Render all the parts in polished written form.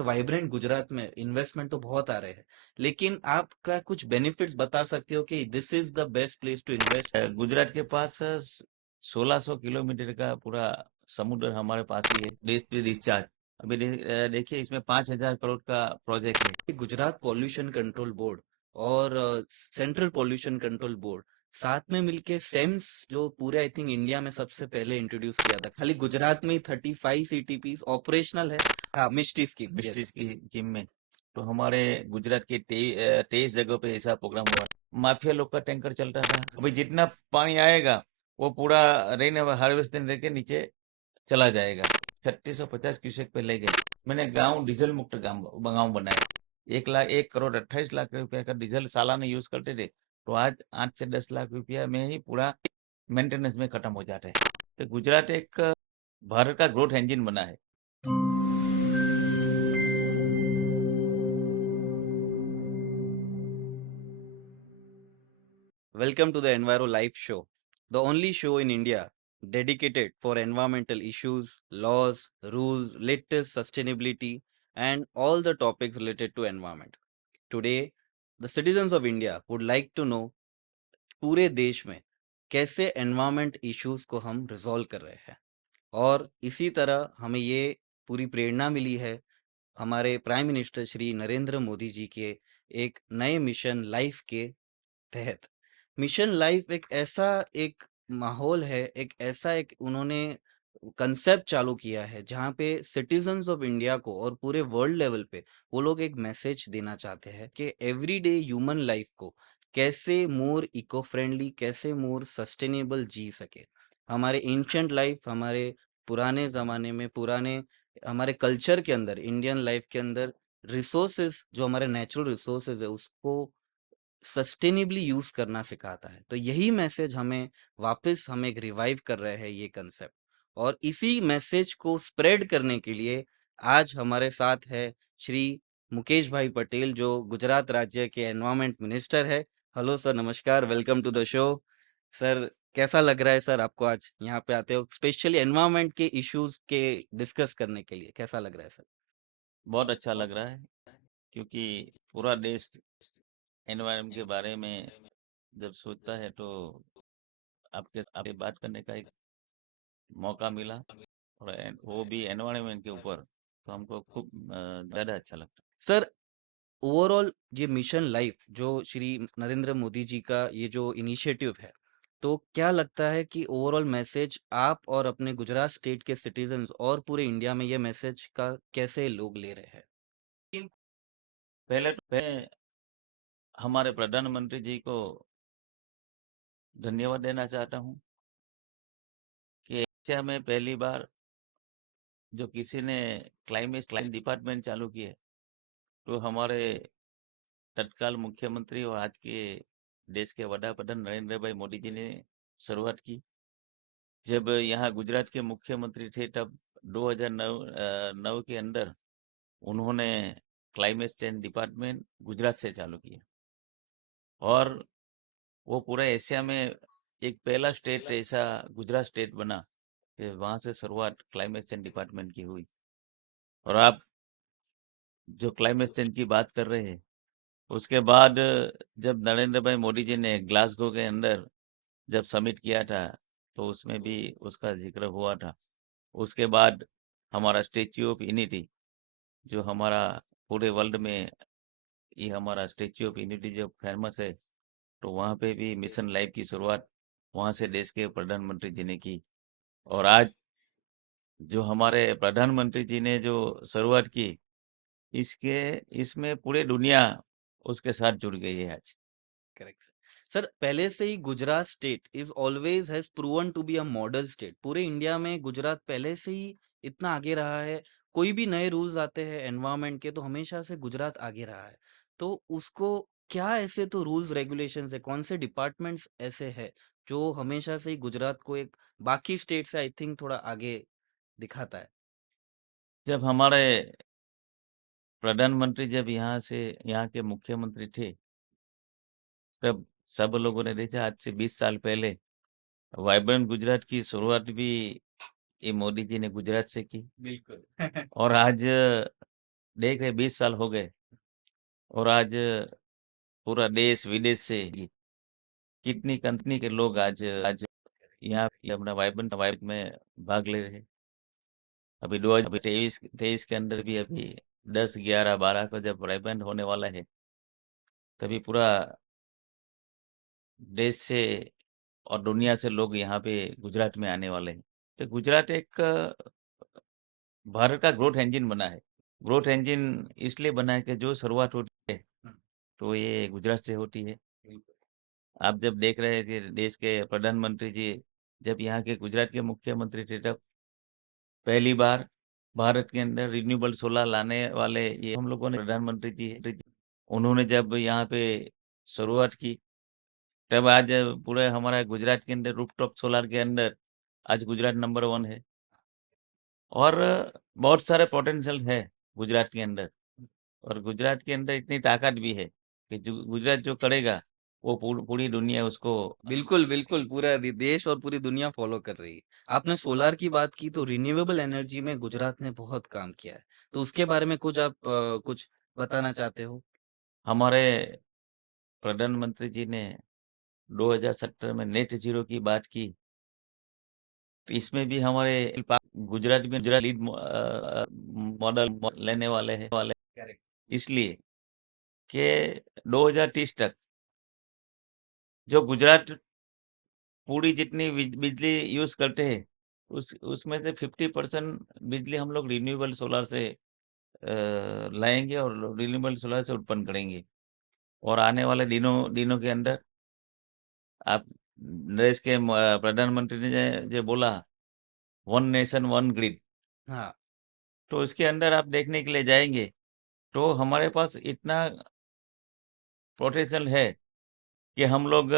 Vibrant Gujarat में investment तो बहुत आ रहे हैं, लेकिन आपका कुछ बेनिफिट्स बता सकते हो कि this is the best place to invest? Gujarat के पास 1600 किलोमीटर का पूरा समुद्र हमारे पास ही है। डिस्चार्ज अभी देखिए, इसमें 5000 करोड़ का प्रोजेक्ट है। गुजरात पॉल्यूशन कंट्रोल बोर्ड और सेंट्रल पॉल्यूशन कंट्रोल बोर्ड साथ में मिलके सेम्स जो पूरे आई थिंक इंडिया में सबसे पहले इंट्रोड्यूस किया था। खाली गुजरात में ही 35 सीटीपी ऑपरेशनल है। हाँ, मिष्टी स्कीम, यस। मिस्ट्रीज की जिम में तो हमारे गुजरात के 23 जगह पे ऐसा प्रोग्राम हुआ। माफिया लोग का टैंकर चलता था। अभी जितना पानी आएगा वो पूरा रेन हार्वेस्टिंग के नीचे चला जाएगा। 3650 क्यूसेक पे ले गए। मैंने गांव डीजल मुक्त गांव बनाए। 1,01,28,00,000 रुपया का डीजल सालाना यूज करते थे, तो आज 8 से 10 लाख रुपया में ही पूरा मेंटेनेंस में खत्म हो जाता है। तो गुजरात एक भारत का ग्रोथ इंजन बना है। Welcome to the Enviro Live Show, the only show in India dedicated for environmental issues, laws, rules, latest sustainability, and all the topics related to environment. Today, the citizens of India would like to know पूरे देश में कैसे environment issues को हम resolve कर रहे हैं। और इसी तरह हमें ये पूरी प्रेरणा मिली है हमारे प्राइम मिनिस्टर श्री नरेंद्र मोदी जी के एक नए मिशन लाइफ के तहत। मिशन लाइफ एक ऐसा एक माहौल है, एक ऐसा एक उन्होंने कंसेप्ट चालू किया है जहाँ पे सिटीजन्स ऑफ इंडिया को और पूरे वर्ल्ड लेवल पे वो लोग एक मैसेज देना चाहते हैं कि एवरीडे ह्यूमन लाइफ को कैसे मोर इको फ्रेंडली, कैसे मोर सस्टेनेबल जी सके। हमारे एंशंट लाइफ, हमारे पुराने ज़माने में, पुराने हमारे कल्चर के अंदर, इंडियन लाइफ के अंदर रिसोर्सेज जो हमारे नेचुरल रिसोर्सेज है उसको सस्टेनेबली यूज करना सिखाता है। तो यही मैसेज हमें वापस हम एक रिवाइव कर रहे हैं ये कंसेप्ट। और इसी मैसेज को स्प्रेड करने के लिए आज हमारे साथ है श्री मुकेश भाई पटेल जो गुजरात राज्य के एनवायरमेंट मिनिस्टर है। हेलो सर, नमस्कार, welcome to the show. Sir, कैसा लग रहा है सर आपको आज यहाँ पे आते हो स्पेशली एनवायरमेंट के इश्यूज के डिस्कस करने के लिए? कैसा लग रहा है सर? बहुत अच्छा लग रहा है, क्योंकि पूरा देश एनवायरनमेंट के बारे में जब सोचता है तो आपके बात करने का एक मौका मिला, और वो भी एनवायरनमेंट के ऊपर, तो हमको खूब ज़्यादा अच्छा लगता सर, ओवरऑल ये मिशन लाइफ जो श्री नरेंद्र मोदी जी का ये जो इनिशिएटिव है, तो क्या लगता है कि ओवरऑल मैसेज आप और अपने गुजरात स्टेट के सिटीजन्स और पूरे इंडिया में ये मैसेज का कैसे लोग ले रहे हैं? है। पहले तो मैं हमारे प्रधानमंत्री जी को धन्यवाद देना चाहता हूँ कि एशिया में पहली बार जो किसी ने क्लाइमेट डिपार्टमेंट चालू किए, तो हमारे तत्काल मुख्यमंत्री और आज के देश के वड़ा प्रधान नरेंद्र भाई मोदी जी ने शुरुआत की। जब यहाँ गुजरात के मुख्यमंत्री थे तब 2009 के अंदर उन्होंने क्लाइमेट चेंज डिपार्टमेंट गुजरात से चालू किया, और वो पूरा एशिया में एक पहला स्टेट ऐसा गुजरात स्टेट बना कि वहां से शुरुआत क्लाइमेट चेंज डिपार्टमेंट की हुई। और आप जो क्लाइमेट चेंज की बात कर रहे हैं, उसके बाद जब नरेंद्र भाई मोदी जी ने ग्लासगो के अंदर जब समिट किया था, तो उसमें भी उसका जिक्र हुआ था। उसके बाद हमारा स्टेच्यू ऑफ यूनिटी, जो हमारा पूरे वर्ल्ड में ये हमारा स्टेच्यू ऑफ यूनिटी जो फेमस है, तो वहाँ पे भी मिशन लाइफ की शुरुआत वहाँ से देश के प्रधानमंत्री जी ने की। और आज जो हमारे प्रधानमंत्री जी ने जो शुरुआत की, इसके इसमें पूरे दुनिया उसके साथ जुड़ गई है आज। Correct sir. सर, पहले से ही Gujarat state is always has proven to be a model state. पूरे इंडिया में गुजरात पहले से ही इतना आगे रहा है। कोई भी नए रूल्स आते हैं एनवायरनमेंट के तो हमेशा से गुजरात आगे रहा है। तो उसको क्या ऐसे तो रूल्स रेगुलेशंस है, कौन से डिपार्टमेंट्स ऐसे है जो हमेशा से ही गुजरात को एक बाकी स्टेट से आई थिंक थोड़ा आगे दिखाता है? जब हमारे प्रधानमंत्री जब यहाँ के मुख्यमंत्री थे, तब सब लोगों ने देखा आज से 20 साल पहले वाइब्रेंट गुजरात की शुरुआत भी ये मोदी जी ने गुजरात से की। बिल्कुल। और आज देख रहे 20 साल हो गए और आज पूरा देश विदेश से कितनी कंपनी के लोग आज आज यहाँ पे अपना वाइब्रेंट में भाग ले रहे हैं। अभी 2023 तेईस के अंदर भी अभी 10 11 12 को जब वाइब्रेंट होने वाला है तभी पूरा देश से और दुनिया से लोग यहाँ पे गुजरात में आने वाले हैं। तो गुजरात एक भारत का ग्रोथ इंजन बना है। ग्रोथ इंजन इसलिए बना है कि जो शुरुआत होती है तो ये गुजरात से होती है। आप जब देख रहे हैं कि देश के प्रधानमंत्री जी जब यहाँ के गुजरात के मुख्यमंत्री थे तब पहली बार भारत के अंदर रिन्यूएबल सोलर लाने वाले ये हम लोगों ने प्रधानमंत्री जी उन्होंने जब यहाँ पे शुरुआत की तब आज पूरे हमारा गुजरात के अंदर रूफटॉप सोलर के अंदर आज गुजरात नंबर 1 है। और बहुत सारे पोटेंशियल है गुजरात के अंदर और गुजरात के अंदर इतनी ताकत भी है कि जो गुजरात जो करेगा वो पूरी दुनिया उसको बिल्कुल, बिल्कुल, पूरा देश और पूरी दुनिया फॉलो कर रही है। आपने सोलार की बात की तो रिन्यूएबल एनर्जी में गुजरात ने बहुत काम किया है। तो उसके बारे में कुछ आप कुछ बताना चाहते हो? हमारे प्रधानमंत्री जी ने 2017 में नेट जीरो की बात की। तो इसमें भी हमारे गुजरात में गुजरात लीड मॉडल लेने वाले करेक्ट। इसलिए कि 2030 तक जो गुजरात पूरी जितनी बिजली यूज करते हैं उसमें से 50% बिजली हम लोग रिन्यूएबल सोलर से लाएंगे और रिन्यूएबल सोलर से उत्पन्न करेंगे। और आने वाले दिनों के अंदर आप देश के प्रधानमंत्री ने जो बोला 1 नेशन 1 ग्रिड हाँ, तो उसके अंदर आप देखने के लिए जाएंगे तो हमारे पास इतना पोटेंशियल है कि हम लोग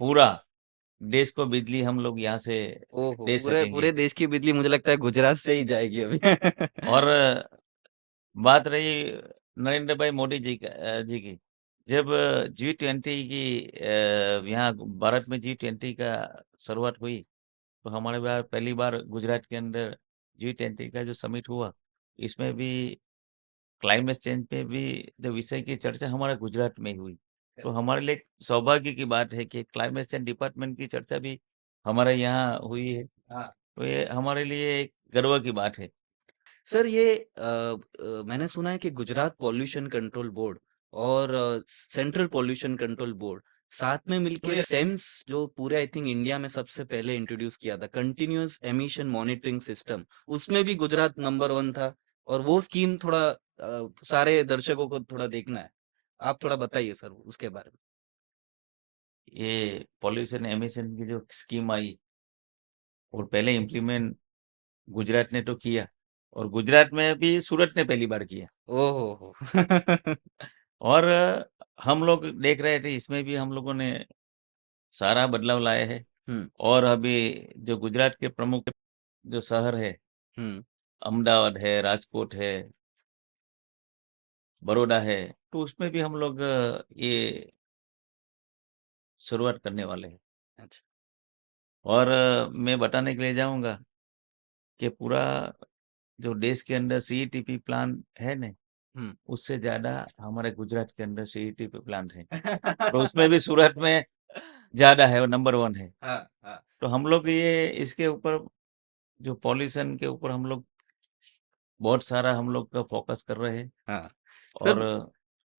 पूरा देश को बिजली हम लोग यहाँ से ओहो! दे पूरे सकेंगे। पूरे देश की बिजली मुझे लगता है गुजरात से ही जाएगी अभी। और बात रही नरेंद्र भाई मोदी जी की जब G20 की यहाँ भारत में G20 का शुरुआत हुई तो हमारे बार पहली बार गुजरात के अंदर G20 का जो समिट हुआ इसमें भी क्लाइमेट चेंज पे भी जो विषय की चर्चा हमारे गुजरात में ही हुई। तो हमारे लिए एक सौभाग्य की बात है कि क्लाइमेट चेंज डिपार्टमेंट की चर्चा भी हमारे यहाँ हुई है। हाँ। तो ये हमारे लिए एक गर्व की बात है। सर ये मैंने सुना है कि गुजरात पॉल्यूशन कंट्रोल बोर्ड और सेंट्रल पॉल्यूशन कंट्रोल बोर्ड साथ में मिलके सेम्स जो पूरे आई थिंक इंडिया में सबसे पहले इंट्रोड्यूस किया था कंटिन्यूअस एमिशन मॉनिटरिंग सिस्टम उसमें भी गुजरात नंबर 1 था और वो स्कीम थोड़ा सारे दर्शकों को थोड़ा देखना है आप थोड़ा बताइए सर उसके बारे में ये पॉल्यूशन एमिशन की जो स्कीम आई और पहले इम्प्लीमेंट गुजरात ने तो किया और गुजरात में भी सूरत ने पहली बार किया। ओहो हो और हम लोग देख रहे थे इसमें भी हम लोगों ने सारा बदलाव लाए हैं। हम्म और अभी जो गुजरात के प्रमुख जो शहर है हम्म अहमदाबाद है राजकोट है बड़ौदा है तो उसमें भी हम लोग ये शुरुआत करने वाले हैं। अच्छा और मैं बताने के लिए जाऊंगा कि पूरा जो देश के अंदर CETP प्लांट है ना हम्म उससे ज्यादा हमारे गुजरात के अंदर CETP प्लांट है। तो उसमें भी सूरत में ज्यादा है वो नंबर 1 है। हाँ हाँ तो हम लोग ये इसके ऊपर जो पॉल्यूशन के ऊपर हम लोग बहुत सारा हम लोग का फोकस कर रहे हैं। हाँ और सर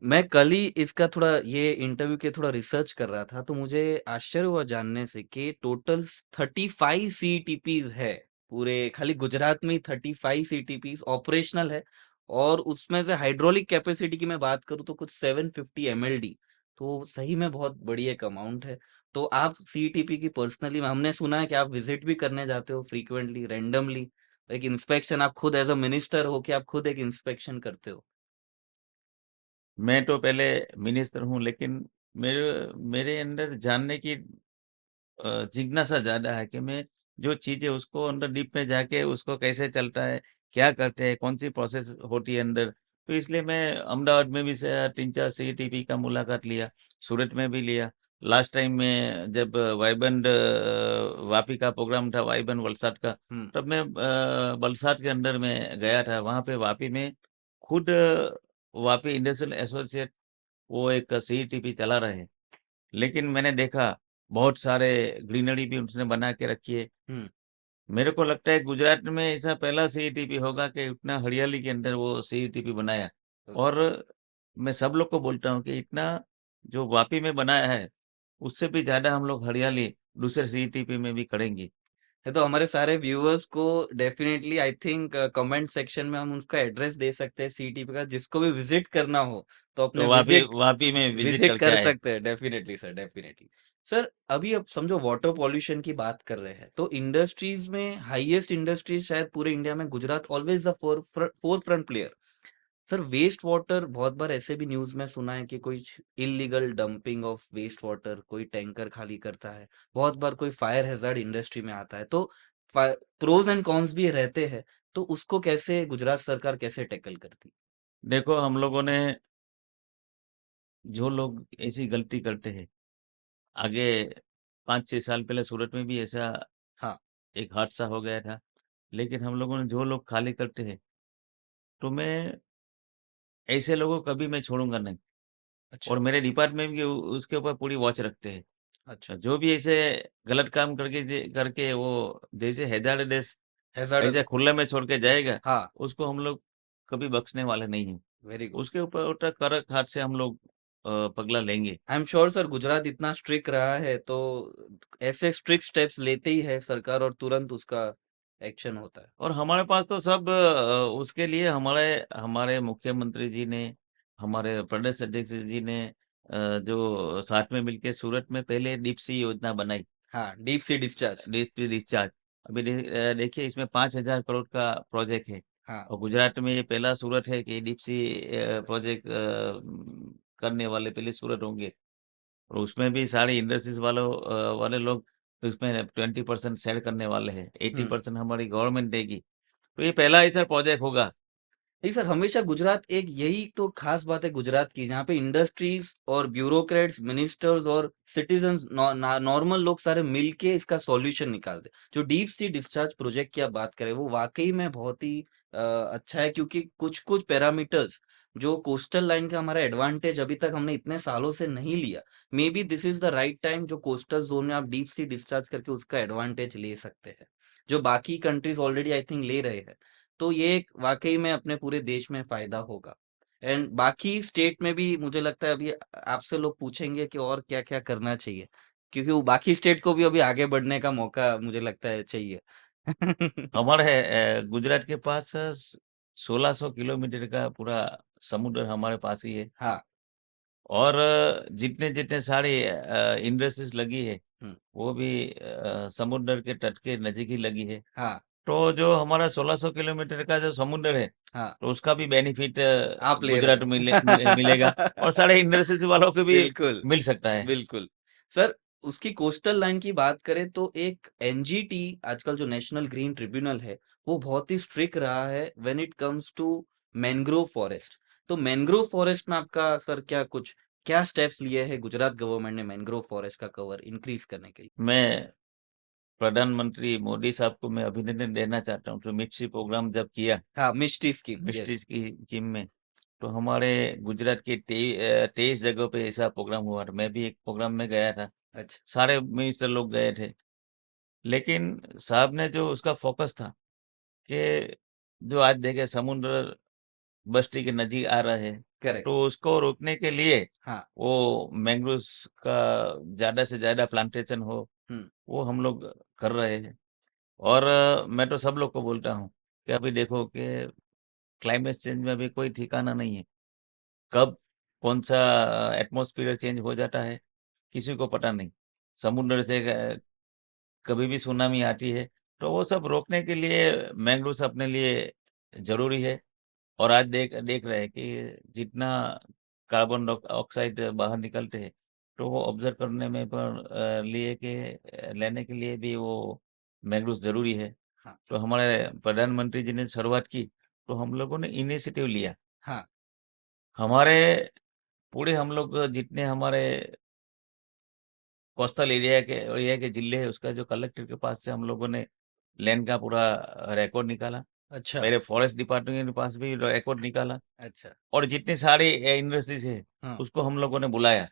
मैं कल ही इसका थोड़ा ये इंटरव्यू के थोड़ा रिसर्च कर रहा था तो मुझे आश्चर्य हुआ जानने से कि टोटल 35 सीटीपीज है पूरे खाली गुजरात में ही 35 सीटीपीज ऑपरेशनल है और उसमें से हाइड्रोलिक कैपेसिटी की मैं बात करूँ तो कुछ 750 एमएलडी तो सही में बहुत बड़ी एक अमाउंट है तो आप सीटीपी की पर्सनली हमने सुना है कि आप विजिट भी करने जाते हो फ्रीक्वेंटली रैंडमली एक इंस्पेक्शन आप खुद एज अ मिनिस्टर हो कि आप खुद एक इंस्पेक्शन करते हो मैं तो पहले मिनिस्टर हूँ लेकिन मेरे मेरे अंदर जानने की जिज्ञासा ज्यादा है कि मैं जो चीजें उसको अंदर डीप में जाके उसको कैसे चलता है क्या करते हैं कौन सी प्रोसेस होती है अंदर। तो इसलिए मैं अहमदाबाद में भी से 3 4 CETP का मुलाकात लिया सूरत में भी लिया। लास्ट टाइम में जब वाइबंड वापी का प्रोग्राम था वाइबंड वलसाड का हम्म तब मैं वलसाड के अंदर में गया था वहां पे वापी में खुद वापी इंडस्ट्रियल एसोसिएट वो एक सीईटीपी चला रहे हैं। लेकिन मैंने देखा बहुत सारे ग्रीनरी भी उसने बना के रखी है। हुँ, मेरे को लगता है गुजरात में ऐसा पहला सीईटीपी होगा कि उतना हरियाली के अंदर वो सीईटीपी बनाया। ओके। और मैं सब लोग को बोलता हूँ कि इतना जो वापी में बनाया है, उससे भी ज़्यादा हम लोग हरियाली दूसरे सीईटीपी में भी करेंगे। ये तो हमारे सारे व्यूअर्स को definitely I think comment section में हम उसका एड्रेस दे सकते हैं सीटीपी का, जिसको भी विजिट करना हो तो अपने तो वापी विजिट वापी में विज़िट विजिट करके कर आए। सकते हैं। Definitely sir, definitely. सर, अभी अब समझो वाटर पॉल्यूशन की बात कर रहे हैं तो इंडस्ट्रीज में हाईएस्ट इंडस्ट्रीज शायद पूरे इंडिया में Gujarat always the forefront player. Sir, waste water बहुत बार ऐसे भी न्यूज में सुना है कि कोई illegal dumping of waste water, कोई टैंकर खाली करता है, बहुत बार कोई फायर हैजार्ड इंडस्ट्री में आता है, तो प्रोज एंड कॉन्स भी रहते हैं। तो उसको कैसे गुजरात सरकार कैसे टैकल करती? देखो हम लोगों ने जो लोग ऐसी गलती करते हैं, आगे 5-6 साल पहले सूरत में भी ऐसा हाँ। एक हादसा हो गया था। लेकिन हम लोगों ने जो लोग खाली करते हैं, तो मैं ऐसे लोगों को कभी मैं छोड़ूँगा नहीं। अच्छा। और मेरे डिपार्टमेंट भी उसके ऊपर पूरी वॉच रखते हैं। अच्छा। जो भी ऐसे गलत काम करके वो जैसे हैजार्डस ऐसे हैजार्डस। खुले में छोड़ के जाएगा, हाँ। उसको हम लोग कभी बख्शने वाले नहीं हैं। Very good. उसके ऊपर उल्टा कड़क हाथ से हम लोग पगला लेंगे। I am sure sir, Gujarat इतना स्ट्रिक्ट रहा है तो ऐसे स्ट्रिक्ट स्टेप्स लेते ही है सरकार और तुरंत उसका एक्शन होता है। और हमारे पास तो सब उसके लिए हमारे हमारे मुख्यमंत्री जी ने, हमारे प्रदेश अध्यक्ष जी ने जो साथ में मिलके सूरत में पहले डीप सी योजना बनाई। हाँ, deep sea discharge. Deep sea discharge. अभी देखिए इसमें 5,000 करोड़ का प्रोजेक्ट है। हाँ। और गुजरात में ये पहला सूरत है कि डीप सी प्रोजेक्ट करने वाले पहले सूरत होंगे। और उसमें भी सारी इंडस्ट्रीज वाले लोग उसमें 20% शेयर करने वाले हैं। हम्म। 80% हमारी गवर्नमेंट देगी। तो ये पहला ऐसा प्रोजेक्ट होगा। नहीं सर, हमेशा गुजरात एक यही तो खास बात है गुजरात की, जहाँ पे इंडस्ट्रीज और ब्यूरोक्रेट्स, मिनिस्टर्स और सिटीजन्स, नॉर्मल लोग सारे मिलके इसका सॉल्यूशन निकालते। जो डीप सी डिस्चार्ज प्रोजेक्ट की आप बात करें वो वाकई में बहुत ही अच्छा है, क्योंकि कुछ कुछ पैरामीटर्स जो कोस्टल लाइन का हमारा एडवांटेज अभी तक हमने इतने सालों से नहीं लिया, may be this is the right time जो कोस्टल जोन में आप डीप सी डिस्चार्ज करके उसका एडवांटेज ले सकते हैं, जो बाकी कंट्रीज ऑलरेडी आई थिंक ले रहे हैं। तो ये एक वाकई में अपने पूरे देश में फायदा होगा। एंड बाकी स्टेट में भी मुझे लगता है अभी आपसे लोग पूछेंगे कि और क्या क्या करना चाहिए, क्योंकि वो बाकी स्टेट को भी अभी आगे बढ़ने का मौका मुझे लगता है चाहिए। हमारे गुजरात के पास 1600 किलोमीटर का पूरा समुद्र हमारे पास ही है। हाँ। और जितने जितने सारे इंडस्ट्रीज लगी है, हम्म। वो भी समुद्र के तट के नज़दीक ही लगी है। हाँ। तो जो हमारा 1600 किलोमीटर का जो समुद्र है, हाँ। तो उसका भी बेनिफिट आप ले रहे गुजरात में मिलेगा। और हो। सारे इंडस्ट्रीज वालों को भी बिल्कुल। मिल सकता है। बिल्कुल। सर, उसकी कोस्टल लाइन की बात करें तो एक एनजीटी, आजकल जो नेशनल ग्रीन ट्रिब्यूनल है, वो बहुत ही स्ट्रिक्ट रहा है when it comes to mangrove forest. तो मैंग्रोव फॉरेस्ट में आपका सर क्या स्टेप्स लिए हैं गुजरात गवर्नमेंट ने मैंग्रोव फॉरेस्ट का कवर इंक्रीज करने के लिए? मैं प्रधानमंत्री मोदी साहब को मैं अभिनंदन देना चाहता हूँ। तो मिर्ची प्रोग्राम जब किया, हाँ, मिष्टी स्कीम, मिस्ट्री यस। की जिम में, तो हमारे गुजरात के 23 जगहों पे ऐसा प्रोग्राम हुआ था। मैं भी एक प्रोग्राम में गया था। अच्छा। सारे मिनिस्टर लोग गए थे। लेकिन साहब ने जो उसका फोकस था कि जो आज देखे समुद्र बस्ती के नज़दीक आ रहे हैं, करेक्ट। तो उसको रोकने के लिए हाँ। वो मैंग्रोव्स का ज़्यादा से ज़्यादा प्लांटेशन हो, हम्म। वो हम लोग कर रहे हैं। और मैं तो सब लोग को बोलता हूँ कि अभी देखो कि क्लाइमेट चेंज में अभी कोई ठिकाना नहीं है। कब कौन-सा एटमॉस्फियर चेंज हो जाता है, किसी को पता नहीं। समुद्र से कभी भी सुनामी आती है, तो वो सब रोकने के लिए मैंग्रोव्स अपने लिए ज़रूरी है। और आज देख देख रहे हैं कि जितना कार्बन ऑक्साइड बाहर निकलते हैं, तो वो ऑब्ज़र्व करने में पर लेने के लिए भी वो मैंग्रोव्स ज़रूरी है। हाँ। तो हमारे प्रधानमंत्री जी ने शुरुआत की, तो हम लोगों ने इनिशिएटिव लिया। हाँ। हमारे पूरे हम लोग जितने हमारे कोस्टल एरिया के जिले हैं, उसका जो कलेक्टर के पास से हम लोगों ने लैंड का पूरा रिकॉर्ड निकाला। अच्छा, मेरे फॉरेस्ट डिपार्टमेंट के पास भी रिकॉर्ड निकाला अच्छा। और जितनी सारी इंडस्ट्रीज है हाँ, उसको हम लोगों ने बुलाया।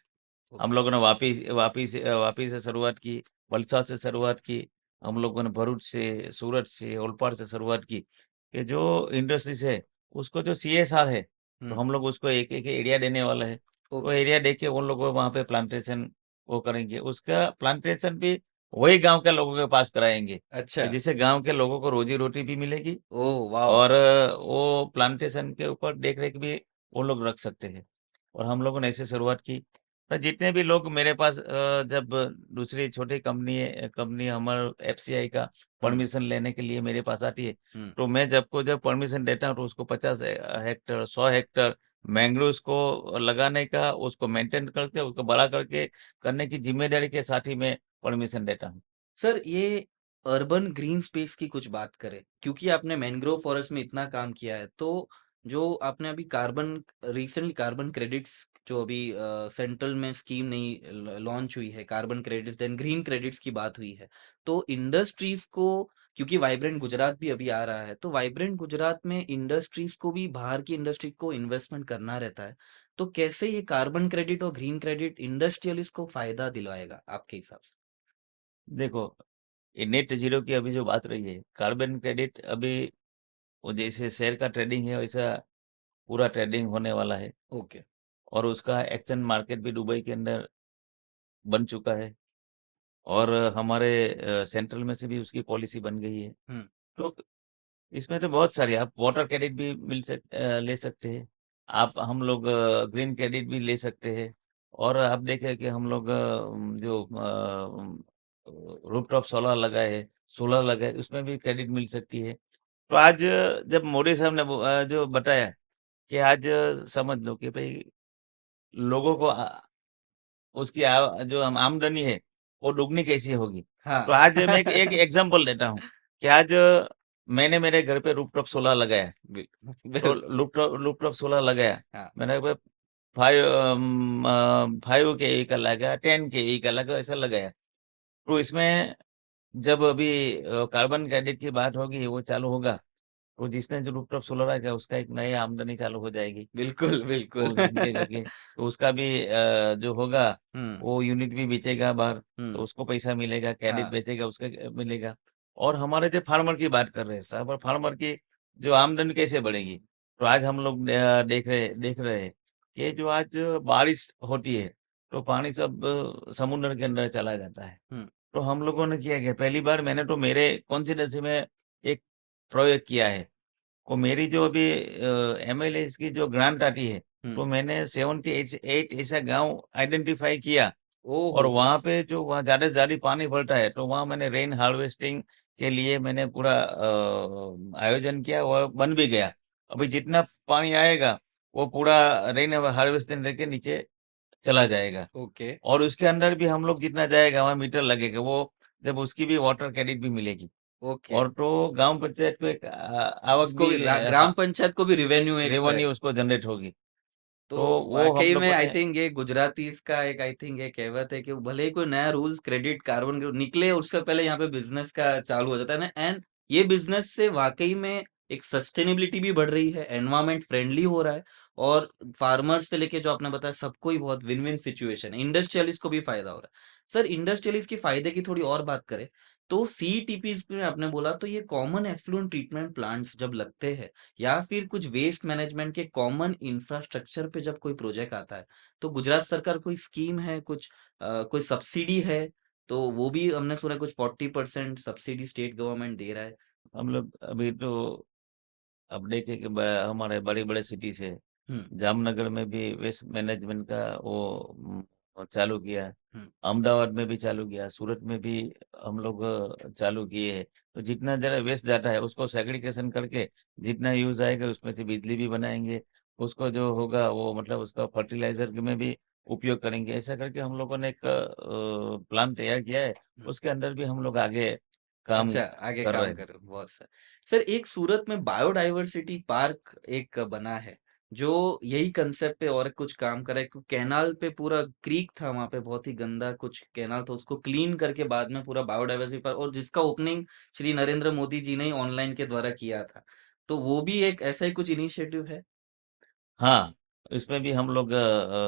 हम ओके। लोगों ने वापी से शुरुआत की, वलसाड से शुरुआत की, हम लोगों ने भरूच से, सूरत से, ओलपाड़ से शुरुआत की कि जो इंडस्ट्रीज है उसको जो सीएसआर है तो हुँ, हम लोग उसको एक एक एरिया देने वाला है। वो ओके। एरिया दे के उन लोगों को वहाँ पे प्लांटेशन वो करेंगे। उसका प्लांटेशन भी वही गांव के लोगों के पास कराएंगे अच्छा। कि जिससे गांव के लोगों को रोजी रोटी भी मिलेगी ओह वाओ! और वो प्लांटेशन के ऊपर देख रेख भी वो लोग रख सकते हैं। और हम लोगों ने ऐसे शुरुआत की। तो जितने भी लोग मेरे पास जब दूसरी छोटी कंपनी हमारे एफसीआई का हुँ, परमिशन लेने के लिए मेरे पास आती है, हुँ। तो मैं जब परमिशन देता हूँ तो उसको 50 हेक्टर 100 हेक्टर मैंग्रोव्स को लगाने का, उसको मेंटेन करके उसको बड़ा करके करने की जिम्मेदारी के साथ ही मैं परमिशन देता हूँ। सर ये अर्बन ग्रीन स्पेस की कुछ बात करें क्योंकि आपने मैंग्रोव फॉरेस्ट में इतना काम किया है तो जो आपने अभी रिसेंटली कार्बन क्रेडिट्स जो अभी सेंट्रल में स्कीम नहीं लॉन्च हुई है carbon credits then green credits की बात हुई है तो इंडस्ट्रीज को क्योंकि वाइब्रेंट गुजरात भी अभी आ रहा है तो वाइब्रेंट गुजरात में इंडस्ट्रीज को भी बाहर की इंडस्ट्री को इन्वेस्टमेंट करना रहता है तो कैसे ये कार्बन क्रेडिट और ग्रीन क्रेडिट इंडस्ट्रियलिस्ट को फायदा दिलवाएगा आपके हिसाब से। देखो, ये नेट ज़ीरो की अभी जो बात रही है, कार्बन क्रेडिट अभी वो जैसे शेयर का ट्रेडिंग है वैसा पूरा ट्रेडिंग होने वाला है ओके। और उसका एक्शन मार्केट भी दुबई के अंदर बन चुका है और हमारे सेंट्रल में से भी उसकी पॉलिसी बन गई है। हम्म। तो इसमें तो बहुत सारी आप वाटर क्रेडिट भी ले सकते हैं। आप हम लोग ग्रीन क्रेडिट भी ले सकते हैं और आप देखें कि हम लोग जो रूफटॉप सोलर लगाए उसमें भी क्रेडिट मिल सकती है। तो आज जब मोदी साहब ने जो बताया कि आज समझ लो कि भाई लोगों को उसकी जो हम आमदनी है वो दुगनी कैसी होगी। तो हाँ। आज मैं एक एग्जांपल देता हूँ कि आज मैंने मेरे घर पे रूफटॉप सोलर लगाया। तो बिल्कुल। रूफटॉप सोलर लगाया हाँ। मैंने भाई 5 के का लगा 10 के का लगा ऐसा लगाया। तो इसमें जब अभी कार्बन क्रेडिट की बात होगी वो चालू होगा तो जिसने जो रूफटॉप सोलर लगाया उसका एक नई आमदनी चालू हो जाएगी। बिल्कुल बिल्कुल। वो जिनके करके तो उसका भी जो होगा हम्म। वो यूनिट भी बेचेगा बाहर तो हम्म। उसको पैसा मिलेगा, क्रेडिट हाँ। बेचेगा उसका मिलेगा। और हमारे जो फार्मर की बात कर रहे हैं साहब, फार्मर की जो आमदनी कैसे बढ़ेगी। तो आज हम लोग देख रहे हैं कि जो आज बारिश होती है तो पानी सब समुद्र के अंदर चला जाता है। हम्म। तो हम लोगों ने किया क्या, पहली बार मैंने तो मेरे कॉन्स्टिट्यूंसी में एक प्रयोग किया है। वो मेरी जो अभी एमएलए की जो ग्रांट आती है हम्म। तो मैंने 78 ऐसा गांव आइडेंटिफाई किया और ओहो। वहां पे जो वहाँ ज्यादा से ज्यादा पानी पड़ता है तो वहां मैंने रेन हार्वेस्टिंग के लिए मैंने पूरा आयोजन किया और बन भी गया। अभी जितना पानी आएगा वो पूरा रेन हार्वेस्टिंग लेके नीचे चला जाएगा ओके। और उसके अंदर भी हम लोग जितना जाएगा वहाँ मीटर लगेगा वो जब उसकी भी वाटर क्रेडिट भी मिलेगी ओके। और तो गांव पंचायत को एक आवक उसको भी भी ग्राम पंचायत को भी रिवेन्यू एक रेवेन्यू उसको जनरेट होगी। तो तो वो हम वाकई में लोगों आई ने थिंक ये गुजराती का एक आई थिंक ये कहावत है कि भले ही कोई नया रूल्स क्रेडिट कार्बन निकले उससे पहले यहाँ पे बिजनेस का चालू हो जाता है ना एंड ये बिजनेस से वाकई में एक सस्टेनेबिलिटी भी बढ़ रही है एनवायरमेंट फ्रेंडली हो रहा है और फार्मर्स से लेके जो आपने बताया सबको ही बहुत विन विन सिचुएशन है इंडस्ट्रियलिस्ट को भी फायदा हो रहा है सर इंडस्ट्रियलिस्ट की फायदे की थोड़ी और बात करें तो सीईटीपीज में आपने बोला तो ये कॉमन एफ्लुएंट ट्रीटमेंट प्लांट्स जब लगते हैं या फिर कुछ वेस्ट मैनेजमेंट के कॉमन इंफ्रास्ट्रक्चर पे जब कोई प्रोजेक्ट आता है तो गुजरात सरकार कोई स्कीम है कुछ कोई सब्सिडी है तो वो भी हमने सुना है कुछ 40% सब्सिडी स्टेट गवर्नमेंट दे रहा है। हम लोग अभी तो अब देखे कि हमारे बड़े बड़े सिटी से हम्म। जामनगर में भी वेस्ट मैनेजमेंट का वो चालू किया है। हम्म। अहमदाबाद में भी चालू किया, सूरत में भी हम लोग चालू किए हैं। तो जितना जरा वेस्ट डाटा है उसको सेग्रीगेशन करके जितना यूज आएगा उसमें से बिजली भी बनाएंगे। उसको जो होगा वो मतलब उसका फर्टिलाइजर में भी उपयोग करेंगे। ऐसा करके हम लोगों ने एक प्लान तैयार किया है। हम्म। उसके अंदर भी हम लोग आगे काम अच्छा आगे कर रहे काम हैं। करो बहुत सर सर एक सूरत में बायोडाइवर्सिटी पार्क एक बना है जो यही कंसेप्ट पे और कुछ काम करे कैनाल पे पूरा क्रीक था वहां पे बहुत ही गंदा कुछ कैनाल था उसको क्लीन करके बाद में पूरा बायोडाइवर्सिटी पार्क और जिसका ओपनिंग श्री नरेंद्र मोदी जी ने ही ऑनलाइन के द्वारा किया था तो वो भी एक ऐसा ही कुछ इनिशिएटिव है? हाँ, इसमें भी हम लोग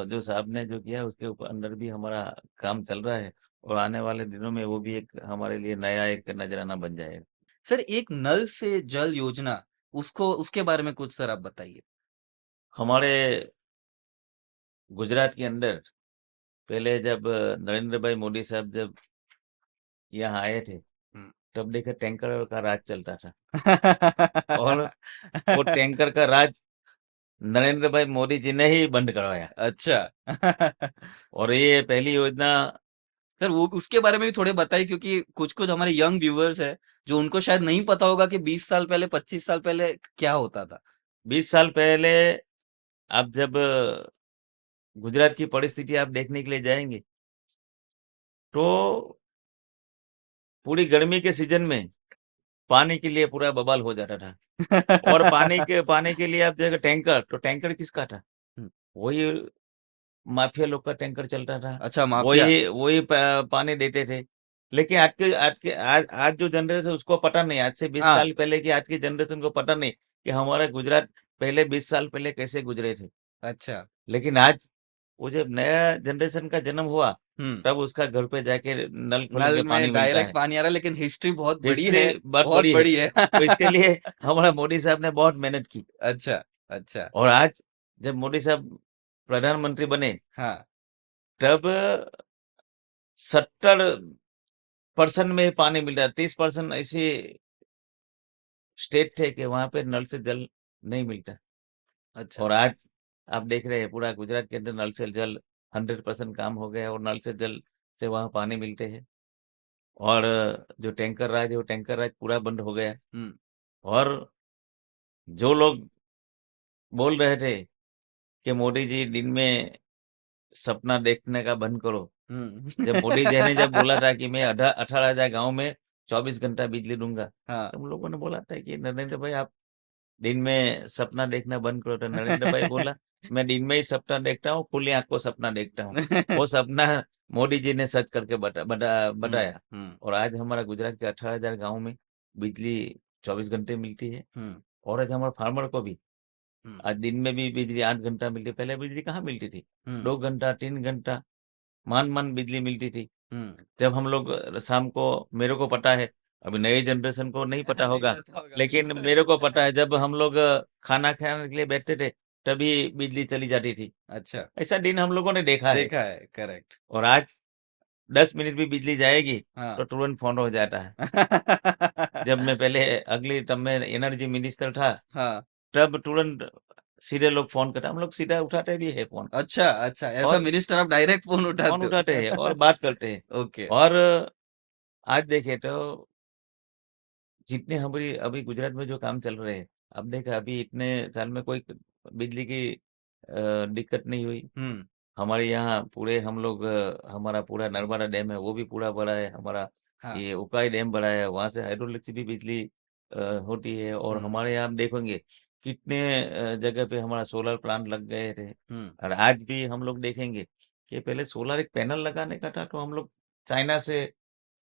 जो साहब ने जो किया उसके ऊपर अंदर भी हमारा काम चल रहा है, और आने वाले दिनों में वो भी एक हमारे लिए नया एक नजराना बन जाएगा। सर, एक नल से जल योजना, उसको उसके बारे में कुछ सर आप बताइए। हमारे गुजरात के अंदर पहले जब नरेंद्र भाई मोदी साहब जब यहाँ आए थे, हम्म। तब देखे टैंकर का राज चलता था, और वो टैंकर का राज नरेंद्र भाई मोदी जी ने ही बंद करवाया। अच्छा। और ये पहली योजना सर, वो उसके बारे में भी थोड़े बताइए, क्योंकि कुछ कुछ हमारे यंग व्यूअर्स है जो उनको शायद नहीं पता होगा कि 20 साल पहले, 25 साल पहले क्या होता था। 20 साल पहले, आप जब गुजरात की परिस्थिति आप देखने के लिए जाएंगे, तो पूरी गर्मी के सीजन में पानी के लिए पूरा बवाल हो जाता था। और पानी के लिए आप देखो टैंकर, तो टैंकर किसका था? हम्म। वही माफिया लोग का टैंकर चलता था, अच्छा, माफिया। वही वही पानी देते थे। लेकिन आज जो जनरेशन उसको पता नहीं, आज से 20 हाँ। साल पहले की आज की जनरेशन को पता नहीं कि हमारा गुजरात पहले 20 साल पहले कैसे गुजरे थे। अच्छा। लेकिन आज वो जब नया जनरेशन का जन्म हुआ, हम्म। तब उसका घर पे जाके नल नल खोलेंगे पानी में मिलता डायरेक्ट है। पानी आ रहा है, लेकिन हिस्ट्री बहुत बड़ी हिस्ट्री है। बहुत बहुत बड़ी है, बड़ी है। तो इसके लिए हमारा मोदी साहब ने बहुत मेहनत की। अच्छा। अच्छा। और आज जब मोदी साहब प्रधानमंत्री बने, हाँ। तब 70% में पानी मिल रहा है। 30% ऐसे स्टेट थे कि वहां पे नल से जल नहीं मिलता। अच्छा। और आज आप देख रहे हैं पूरा गुजरात के अंदर नल से जल 100% काम हो गया, और नल से जल से वहां पानी मिलते हैं। और जो टैंकर राज है, वो टैंकर राज पूरा बंद हो गया। हम्म। और जो लोग बोल रहे थे कि मोदी जी दिन में सपना देखने का बंद करो, हम्म। जब मोदी जी ने जब बोला था कि मैं 18,000 गांव में 24 घंटा बिजली दूंगा, हाँ। तो हम लोगों ने बोला था कि नरेंद्र भाई आप दिन में सपना देखना बंद करो। तो नरेंद्र भाई बोला, मैं दिन में ही सपना देखता हूँ, खुली आंख को सपना देखता हूँ। वो सपना मोदी जी ने सच करके बताया। हम्म। और आज हमारा गुजरात के 18,000 गाँव में बिजली 24 घंटे मिलती है। हम्म। और आज हमारे फार्मर को भी हम्म। आज दिन में भी बिजली 8 घंटा मिलती है। पहले बिजली कहाँ मिलती थी? हम्म। 2 घंटा 3 घंटा मान मान बिजली मिलती थी। हम्म। जब हम लोग शाम को, मेरे को पता है, अभी नई जनरेशन को नहीं पता नहीं होगा, पता होगा, लेकिन बिल्कुल। मेरे को पता है जब हम लोग खाना खाने के लिए बैठते थे, तभी बिजली चली जाती थी। अच्छा। ऐसा दिन हम लोगों ने देखा है। देखा है, करेक्ट। और आज 10 मिनट भी बिजली जाएगी हाँ। तो तुरंत फोन हो जाता है। जब मैं पहले अगली टर्म में एनर्जी मिनिस्टर था, हाँ। तब तुरंत सीधे लोग फोन करते, हम लोग सीधा उठाते भी है फोन, अच्छा, अच्छा, ऐसा और मिनिस्टर आप डायरेक्ट फोन फोन उठाते उठाते हैं हो? और बात करते हैं। ओके। और आज देखे तो जितने हमारी अभी गुजरात में जो काम चल रहे हैं, अब देखा अभी इतने साल में कोई बिजली की दिक्कत नहीं हुई। हम्म। हमारे यहाँ पूरे हम लोग हमारा पूरा नर्मदा डैम है वो भी पूरा बड़ा है हमारा। हाँ। ये उकाई डैम बड़ा है, वहां से हाइड्रोलिक से भी बिजली होती है। और हम्म। हमारे यहाँ आप देखेंगे कितने जगह पे हमारा सोलर प्लांट लग गए थे। हम्म। और आज भी हम लोग देखेंगे कि पहले सोलर एक पैनल लगाने का था, तो हम लोग चाइना से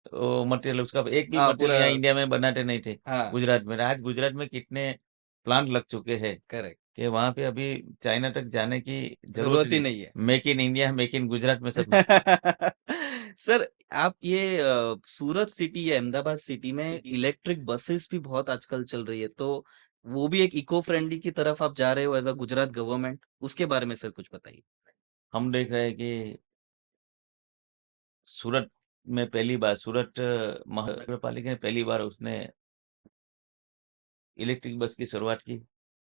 मटेरियल, उसका एक भी हाँ, मटेरियल पूरा। यहाँ इंडिया में बनाते नहीं थे। हाँ। गुजरात में, आज गुजरात में कितने प्लांट लग चुके हैं करेक्ट। कि वहां पे अभी चाइना तक जाने की जरूरत ही जरूरत ही नहीं। नहीं है। Make in India, make in Gujarat में सब में। सर, आप ये सूरत सिटी या अहमदाबाद सिटी में इलेक्ट्रिक बसेस भी बहुत आजकल चल रही है, तो वो भी एक इको फ्रेंडली की तरफ आप जा रहे हो एज अ गुजरात गवर्नमेंट, उसके बारे में सर कुछ बताइए। हम देख रहे हैं कि सूरत में पहली बार, सूरत महानगर पालिका ने पहली बार उसने इलेक्ट्रिक बस की शुरुआत की।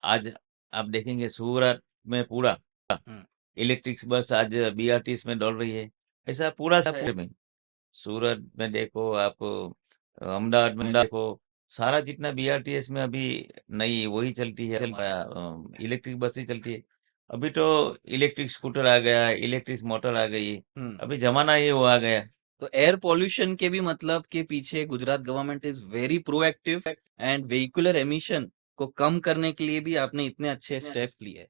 आज आप देखेंगे सूरत में पूरा हम्म। इलेक्ट्रिक बस आज बीआरटीएस में दौड़ रही है। ऐसा पूरा शहर में, सूरत में देखो आप, अहमदाबाद में देखो, सारा जितना बीआरटीएस में अभी नई वही चलती है, इलेक्ट्रिक बस ही चलती है। अभी तो इलेक्ट्रिक स्कूटर आ गया, इलेक्ट्रिक मोटर आ गई, हम्म। अभी जमाना ये वो आ गया। तो एयर पॉल्यूशन के भी मतलब के पीछे Gujarat government is very proactive, and vehicular emission को कम करने के लिए भी आपने इतने अच्छे स्टेप्स लिए।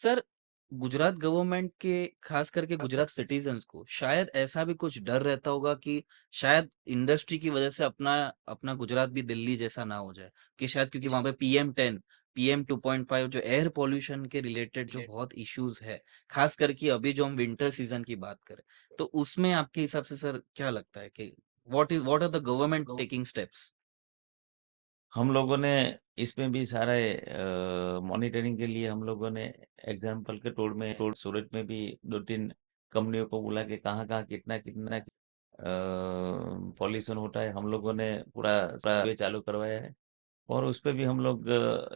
सर, गुजरात गवर्नमेंट के खास करके गुजरात सिटीजन्स को शायद ऐसा भी कुछ डर रहता होगा कि शायद इंडस्ट्री की वजह से अपना अपना गुजरात भी दिल्ली जैसा ना हो जाए, कि शायद क्योंकि वहां पे PM10 PM2.5 जो एयर पोल्यूशन के रिलेटेड जो बहुत इश्यूज है, खास करके अभी जो हम विंटर सीजन की बात करें, तो उसमें आपके हिसाब से सर क्या लगता है कि what are the government taking steps? हम लोगों ने इसमें भी सारे मॉनिटरिंग के लिए हम लोगों ने एग्जाम्पल के तौर सूरत में भी 2-3 कंपनियों को बुला के कहाँ-कहाँ कितना-कितना पॉल्यूशन होता है, हम लोगों ने पूरा सर्वे चालू करवाया है। और उसपे भी हम लोग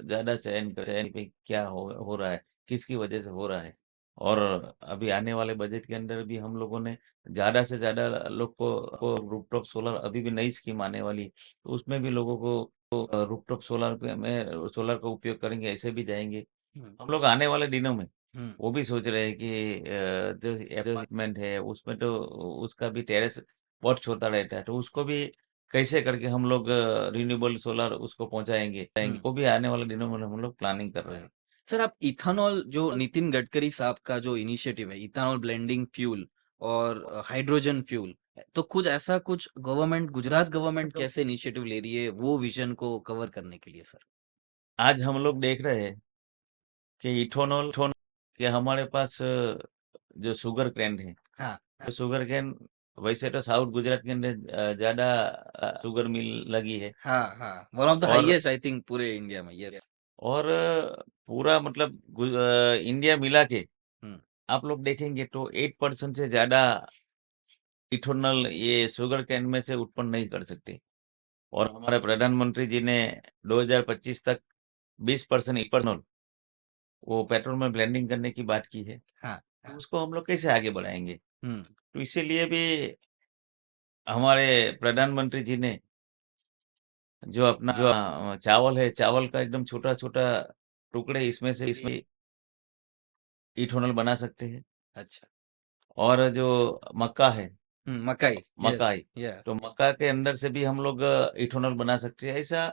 ज़्यादा चयन पे क्या हो रहा है, किसकी वजह से हो रहा है। और अभी आने वाले बजट के अंदर भी हम लोगों ने ज़्यादा से ज़्यादा लोग को रूफटॉप सोलर अभी भी नई स्कीम आने वाली है, तो उसमें भी लोगों को रूफटॉप सोलर पे में सोलर का उपयोग करेंगे, ऐसे भी जाएँगे। हम्म। हम लोग आने वाले दिनों में हम्म। वो भी सोच रहे हैं कि जो अपार्टमेंट है उसमें तो उसका भी टेरेस बहुत छोटा रहता है, तो उसको भी कैसे करके हम लोग रिन्यूएबल सोलर उसको पहुँचाएँगे, हम्म। वो भी आने वाले दिनों में हम लोग प्लानिंग कर रहे हैं। सर आप इथेनॉल जो नितिन गडकरी साहब का जो इनिशिएटिव है, इथेनॉल ब्लेंडिंग फ्यूल और हाइड्रोजन फ्यूल, तो कुछ ऐसा कुछ गवर्नमेंट गुजरात गवर्नमेंट कैसे इनिशिएटिव ले रही है वो विजन को कवर करने के लिए सर? आज हम लोग देख रहे हैं कि इथेनॉल कि हमारे पास जो शुगर केन है, हाँ तो शुगर केन वैसे तो साउथ गुजरात के अंदर ज़्यादा शुगर मिल लगी है। हाँ हाँ, वन ऑफ द और हाईएस्ट आई थिंक पूरे इंडिया में, यस। और पूरा मतलब इंडिया मिला के हम्म। आप लोग देखेंगे तो 8% से ज़्यादा इथेनॉल ये शुगर केन में से उत्पन्न नहीं कर सकते। और हमारे प्रधानमंत्री जी ने 2025 तक 20% इथेनॉल वो पेट्रोल में ब्लेंडिंग करने की बात की है। हाँ। तो उसको हम लोग कैसे आगे बढ़ाएँगे? हम्म। तो इसीलिए भी हमारे प्रधानमंत्री जी ने जो अपना चावल है, चावल का एकदम छोटा-छोटा टुकड़े इसमें इथेनॉल बना सकते हैं। अच्छा। और जो मक्का है, मकई, यस। मकाई, या। तो मक्का के अंदर से भी हम लोग इथेनॉल बना सकते हैं। ऐसा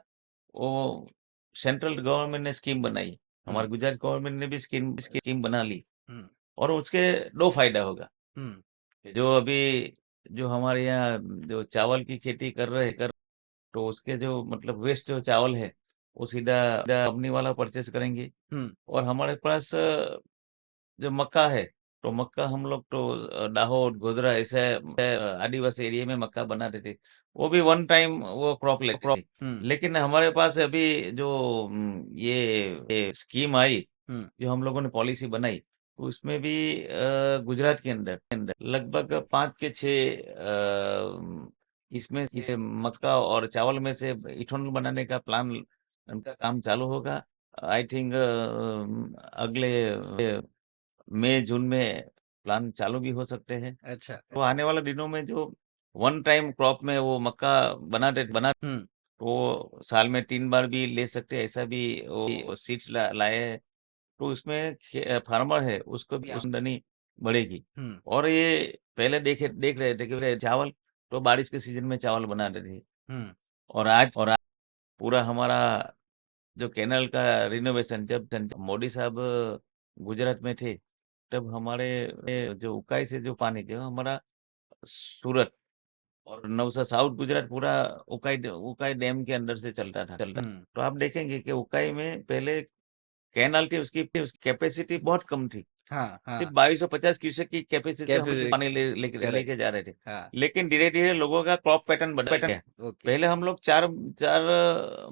वो सेंट्रल गवर्नमेंट ने स्कीम बनाई। हम्म। हमारे गुजरात गवर्नमेंट ने भी स्कीम बना ली। हम्म। और उसके 2 फ़ायदा होगा। हम्म। जो अभी जो हमारे यहाँ जो चावल की खेती कर रहे हैं, तो उसके जो मतलब वेस्ट जो चावल है, वो सीधा कंपनी वाला परचेज़ करेंगे। हम्म। और हमारे पास जो मक्का है, तो मक्का हम लोग तो दाहोद, गोधरा ऐसे आदिवासी एरिया में मक्का बनाते थे। वो भी वन टाइम वो क्रॉप लेते थे। हम्म। लेकिन हमारे पास अभी जो ये स्कीम आई, हम्म। जो हम लोगों ने पॉलिसी बनाई, तो उसमें भी गुजरात के अंदर लगभग 5 के 6 इसमें से मक्का और चावल में से इथेनॉल बनाने का प्लान उनका काम चालू होगा। आई थिंक अगले मई जून में प्लान चालू भी हो सकते हैं। अच्छा। तो आने वाले दिनों में जो वन टाइम क्रॉप में वो मक्का बना हम्म। वो साल में 3 बार भी ले सकते हैं, ऐसा भी वो सीड्स लाए हैं। तो उसमें फार्मर है उसको भी आमदनी बढ़ेगी। हम्म। और ये पहले देख रहे थे कि चावल तो बारिश के सीजन में चावल बनाते थे। हम्म। और आज पूरा हमारा जो कैनल का रिनोवेशन जब मोदी साहब गुजरात में थे, तब हमारे जो उकाई से जो पानी थे, वो हमारा सूरत और नवसा साउथ गुजरात पूरा उकाई डैम के अंदर से चलता। हम्म। तो आप देखेंगे कि उकाई में पहले कैनाल थी उसकी कैपेसिटी बहुत कम थी। हाँ सिर्फ हाँ। 2250 क्यूसेक की कैपेसिटी हम कैफे। पानी करेक्ट। लेके जा रहे थे। हाँ। लेकिन धीरे-धीरे लोगों का क्रॉप पैटर्न बदल गया। ओके। पहले हम लोग 4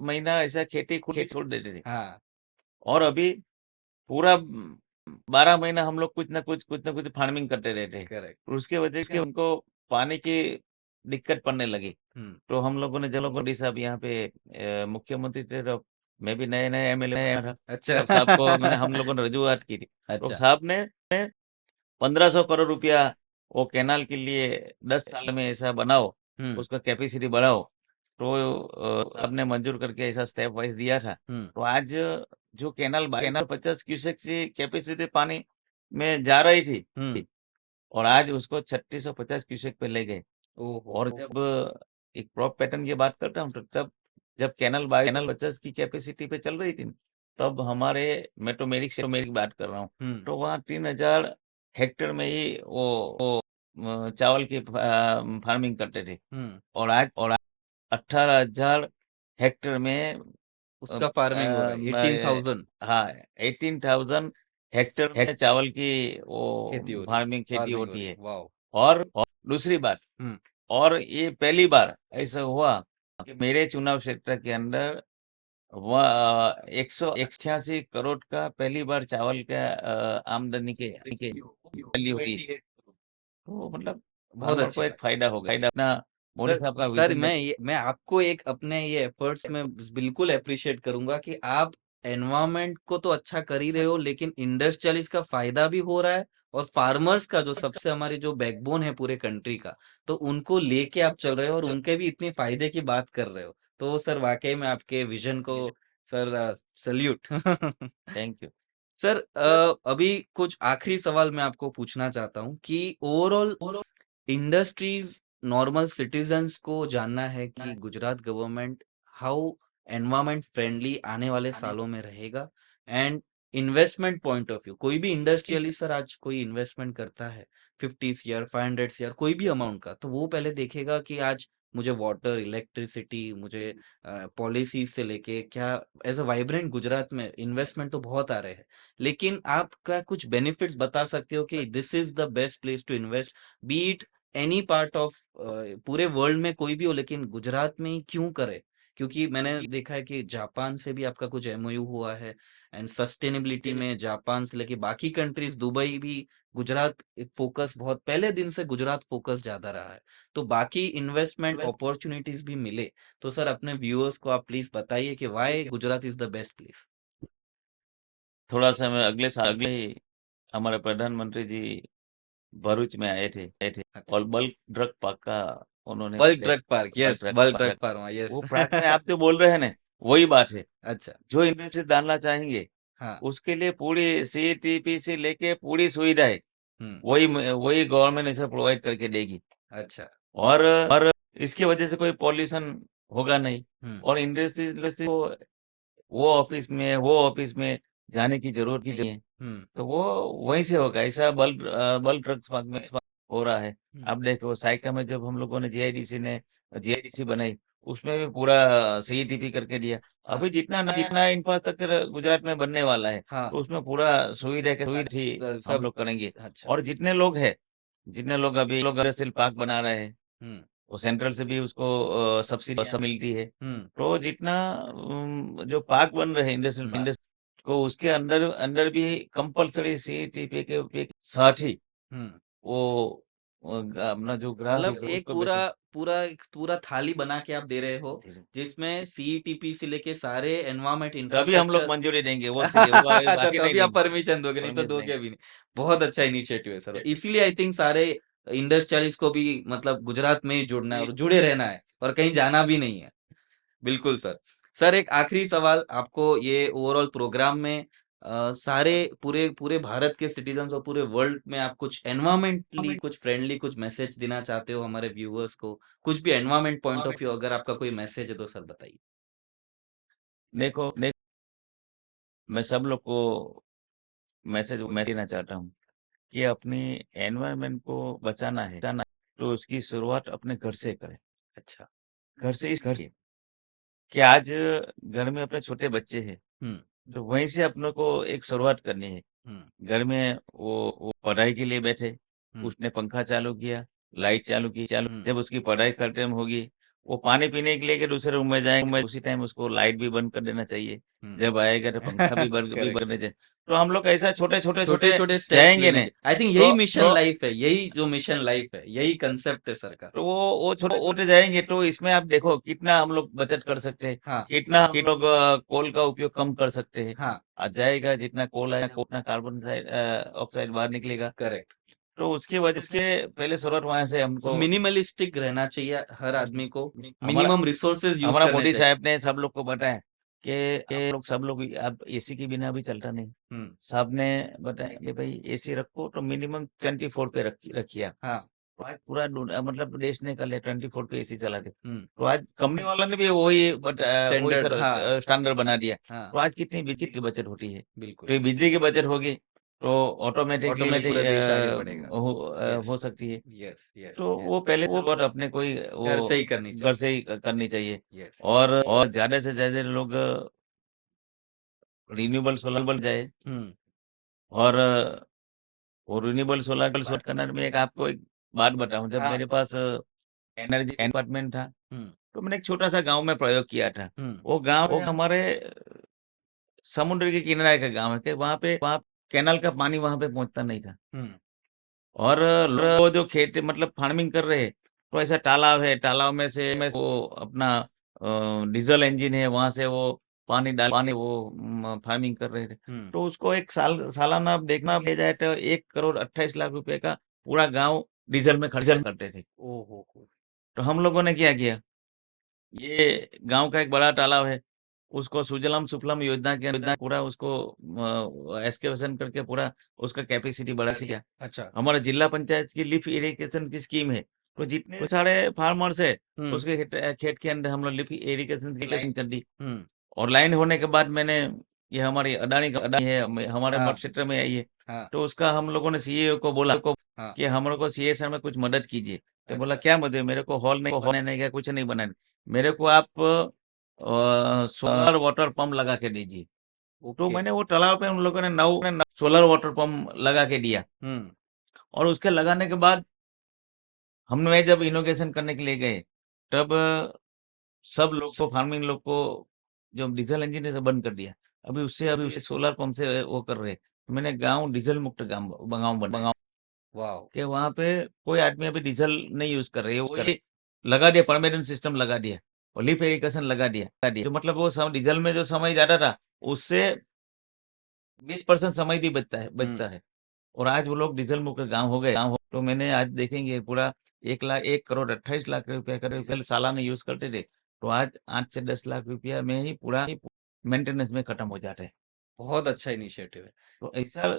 महीना ऐसा खेती खुली छोड़ देते थे। हाँ। और अभी पूरा 12 महीना हम लोग कुछ ना कुछ फार्मिंग करते रहते हैं। करेक्ट। और उसके वजह से उनको पानी की दिक्कत पड़ने लगी। हम्म। तो हम लोगों ने जब मोदी साहब यहाँ पे मुख्यमंत्री थे, तब मैं भी नए-नए एमएलए था। अच्छा। तब साहब को हम लोगों ने रजूआत की थी। तो अच्छा। साहब ने 1500 करोड़ रुपया वो कैनाल के लिए 10 साल में ऐसा बनाओ, हम्म। उसका कैपेसिटी बढ़ाओ। तो साहब ने मंजूर करके ऐसा स्टेप वाइज़ दिया था। हम्म। तो आज जो कैनाल 2250 क्यूसेक की कैपेसिटी पानी में जा रही थी, हम्म। और आज उसको 3650 क्यूसेक पे ले गए। ओहो। और जब एक क्रॉप पैटर्न की बात करता हूँ, तो तब जब कैनाल 2250 की कैपेसिटी पे चल रही थी, तब हमारे मैं तो मेरी की बात कर रहा हूँ, हम्म तो वहाँ 3000 हेक्टेयर में ही वो चावल की फार्मिंग करते थे। हम्म और आज 18,000 हेक्टेयर में उसका फार्मिंग हो रहा है 18,000 हाँ 18,000 हेक्टेयर में चावल की खेती वो हो रही है, फार्मिंग खेती फार्मिंग हो होती रही है। है। वाह। और दूसरी बात, हम्म और ये पहली बार ऐसा हुआ कि मेरे चुनाव क्षेत्र के अंदर 188 करोड़ का पहली बार चावल का आमदनी के वैल्यू हुई। तो मतलब बहुत फार्मर अच्छी को एक बात। फायदा होगा, अपना मोदी सर साहब का सर विजन। मैं आपको एक अपने ये एफर्ट्स में बिल्कुल अप्रिशिएट करूंगा कि आप एनवायरनमेंट को तो अच्छा कर ही रहे हो, लेकिन इंडस्ट्रियलिस्ट का फायदा भी हो रहा है, और फार्मर्स का जो सबसे हमारी जो बैकबोन है पूरे कंट्री का, तो उनको लेके आप चल रहे हो और उनके भी इतनी फायदे की बात कर रहे हो। तो सर वाकई में आपके विजन को sir salute. Thank you. Sir अभी कुछ आखिरी सवाल मैं आपको पूछना चाहता हूँ कि ओवरऑल इंडस्ट्रीज नॉर्मल सिटीजन्स को जानना है कि Gujarat government how environment friendly आने वाले सालों में रहेगा, and investment point of view कोई भी इंडस्ट्रियलिस्ट सर आज कोई इन्वेस्टमेंट करता है 50 ईयर 500 ईयर कोई भी अमाउंट का, तो वो पहले देखेगा कि आज मुझे वाटर इलेक्ट्रिसिटी मुझे पॉलिसी से लेके क्या एज अ वाइब्रेंट गुजरात में इन्वेस्टमेंट तो बहुत आ रहे हैं, लेकिन आपका कुछ बेनिफिट्स बता सकते हो कि this is the best place to invest, beat any part of पूरे वर्ल्ड में कोई भी हो, लेकिन गुजरात में ही क्यों करे? क्योंकि मैंने देखा है कि जापान से भी आपका कुछ एमओयू हुआ है, एंड सस्टेनेबिलिटी में जापान से लेके बाकी कंट्रीज दुबई भी गुजरात एक फोकस बहुत पहले दिन से गुजरात फोकस ज्यादा रहा है, तो बाकी इन्वेस्टमेंट अपॉर्चुनिटीज भी मिले, तो सर अपने व्यूअर्स को आप प्लीज बताइए कि why Gujarat is the best place. थोड़ा सा मैं अगले साल अगले ही हमारे प्रधानमंत्री जी भरूच में आए थे अच्छा। और बल्क ड्रग पार्क का उन्होंने bulk drug park, bulk yes drug bulk drug park, park, yes. वो पार्क में आप जो बोल रहे हैं ना, वही बात है। अच्छा। जो इन्वेस्ट डालना चाहेंगे हाँ। उसके लिए पूरी सीटीपी से लेके पूरी सुविधाएं हम्म। वही गवर्नमेंट इसे प्रोवाइड करके देगी। अच्छा। और इसकी वजह से कोई पॉल्यूशन होगा नहीं। हम्म। और इंडस्ट्री को वो ऑफिस में जाने की जरूरत नहीं है। हम्म। तो वो वहीं से होगा। ऐसा बल्क ड्रग्स में हो रहा है। हम्म। अब देखो साइका में जब हम लोगों ने जीआईडीसी बनाई, उसमें भी पूरा सीईटीपी करके दिया। हाँ। अभी जितना नया इंफ्रास्ट्रक्चर गुजरात में बनने वाला है, हाँ। तो उसमें पूरा सुविधा के साथ ही हम सब। लोग करेंगे। अच्छा। और जितने लोग अभी इंडस्ट्रियल पार्क बना रहे हैं, हम्म। वो सेंट्रल से भी उसको सब्सिडी मिलती है। हम्म। तो जितना जो पार्क बन रहे हैं इंडस्ट्रियल को, उसके अंदर अंदर भी कंपलसरी सीटीपी के साथ ही हम्म। वो अपना जो ग्राहक मतलब है एक उसको पूरा बेचे। पूरा एक पूरा थाली बना के आप दे रहे हो, जिसमें सीईटीपी से लेके सारे एनवायरमेंट तभी हम लोग इंफ्रास्ट्रक्चर। मंजूरी देंगे, वो सही वो अच्छा, बाकी नहीं तभी आप देंगे। परमिशन दोगे, नहीं तो परमिशन दोगे देंगे। भी नहीं। बहुत अच्छा इनिशिएटिव है सर, इसीलिए आई थिंक सारे इंडस्ट्रियलिस्ट को भी मतलब गुजरात में ही जुड़ना है और जुड़े रहना है और कहीं जाना भी नहीं है। बिल्कुल सर। सर एक आखिरी सवाल आपको, ये ओवरऑल प्रोग्राम में सारे पूरे पूरे भारत के सिटीजन्स और पूरे वर्ल्ड में आप कुछ एनवायरमेंटली कुछ फ्रेंडली कुछ मैसेज देना चाहते हो हमारे व्यूअर्स को, कुछ भी एनवायरमेंट पॉइंट ऑफ व्यू अगर आपका कोई मैसेज है तो सर बताइए। देखो मैं सब लोग को मैसेज देना चाहता हूँ कि अपनी एनवायरनमेंट को बचाना है तो उसकी शुरुआत अपने घर से करें। अच्छा। घर से कि आज घर में अपने छोटे बच्चे हैं, हम्म। तो वहीं से अपनों को एक शुरुआत करनी है। हम्म। घर में वो पढ़ाई के लिए बैठे, हम्म। उसने पंखा चालू किया, लाइट चालू की, हम्म। जब उसकी पढ़ाई का टाइम होगी, वो पानी पीने के लिए के दूसरे रूम में जाएंगे, उसी टाइम उसको लाइट भी बंद कर देना चाहिए। हम्म। जब आएगा तो पंखा भी बंद भी करेक्ट करने सर। चाहिए। तो हम लोग ऐसा छोटे छोटे छोटे छोटे छोटे स्टेप्स जाएंगे लेने ने, चाहिए, आई थिंक यही तो मिशन तो लाइफ है, यही जो मिशन लाइफ है यही कंसेप्ट है सर का। तो वो छोटे छोटे जाएंगे, तो इसमें आप देखो कितना हम लोग बचत कर सकते हैं, हाँ। कितना हम लोग कोल का उपयोग कम कर सकते हैं। हाँ। आ जाएगा, जितना कोल आएगा उतना कार्बन ऑक्साइड बाहर निकलेगा। करेक्ट। तो उसकी वजह से पहले शुरुआत वहां से सो हमको। मिनिमलिस्टिक रहना चाहिए हर आदमी को, हमारा मिनिमम रिसोर्सेज यूज हमारा करने मोदी चाहिए। साहब ने सब लोग को बताया कि सब लोग अब एसी के बिना भी चलता नहीं। हम्म। साहब ने बताया कि भाई एसी रखो तो मिनिमम 24 पे रखिए आप। हाँ। तो आज पूरा मतलब देश ने कर लिया 24 पे एसी चला दे। हम्म। तो आज कंपनी वाला ने भी वही वही स्टैंडर्ड, हाँ। सर स्टैंडर्ड बना दिया। हाँ, तो आज कितनी बिजली की बचत होती है। बिल्कुल। तो ये बिजली की बचत होगी तो ऑटोमेटिकली ऑटोमेटिक पूरा देश आगे बढ़ेगा। यस, हो सकती है। यस, यस, तो यस। वो पहले से शुरुआत अपने कोई घर से ही वो करनी घर चाहिए। से ही करनी चाहिए। यस। और ज्यादा से ज्यादा लोग रिन्यूएबल सोलर जाए। हम्म। और वो रिन्यूएबल सोलर करने में आपको एक बात बताऊं, जब हाँ। मेरे पास एनर्जी डिपार्टमेंट था हम्म। तो मैंने एक छोटा सा गांव में प्रयोग किया था। हम्म। वो गांव हमारे समुद्र के किनारे का गांव है कि वहाँ कैनाल का पानी वहां पे पहुंचता नहीं था। हम्म। और वो जो खेत मतलब फार्मिंग कर रहे हैं तो ऐसा तालाब है, तालाब में से वो अपना डीजल इंजन है, वहां से वो पानी वो फार्मिंग कर रहे थे। हम्म। तो उसको एक सालाना आप देखना ले जाए तो 1 करोड़ 28 लाख रुपए का पूरा गांव डीजल में खर्चा करते थे। ओहो। तो हम लोगों ने क्या किया, ये गांव का एक बड़ा तालाब है, उसको सुजलाम सुफलाम योजना के अंदर पूरा उसको एक्सकेवेशन करके पूरा उसका कैपेसिटी बढ़ा दिया। अच्छा। हमारा जिला पंचायत की लिफ्ट इरिगेशन की स्कीम है। तो जितने सारे फार्मर्स है हम्म। उसके खेत के अंदर हम लोग लिफ्ट इरिगेशन की लाइन कर दी। हम्म। और लाइन होने के बाद मैंने, ये हमारी अडानी है, हमारे हाँ। मठ क्षेत्र में आई है। हाँ। तो उसका हम लोगों ने सीईओ को बोला हाँ। कि हम लोग को सीएसआर में कुछ मदद कीजिए। तो बोला अच्छा। क्या मदद, मेरे को हॉल नहीं क्या कुछ नहीं बनाना, मेरे को आप सोलर वाटर पंप लगा के दीजिए। तो ओके। मैंने वो तालाब पे उन लोगों ने 9 सोलर वाटर पंप लगा के दिया। हम्म। और उसके लगाने के बाद हमने जब इनोग्रेशन करने के लिए गए तब सब लोग को, फार्मिंग लोग को, जो डीजल इंजन है सब बंद कर दिया। अभी उससे सोलर पंप से वो कर रहे। तो मैंने गांव डीजल मुक्त गांव बनाया वाह। कि वहां पे कोई आदमी अभी डीजल नहीं यूज कर रही है। वो ये लगा दिया, परमानेंट सिस्टम लगा दिया और लिफ्ट इरिगेशन लगा दिया। जो मतलब वो डीजल में जो समय जाता था उससे 20% समय भी बचता है। और आज वो लोग डीजल मुक्त गांव हो गए। तो मैंने आज देखेंगे पूरा 1 करोड़ 28 लाख रुपया का डीजल सालाना यूज करते थे, तो आज 8 से 10 लाख रुपया में ही पूरा मेंटेनेंस में खत्म हो जाता है। बहुत अच्छा इनिशिएटिव है। तो ऐसा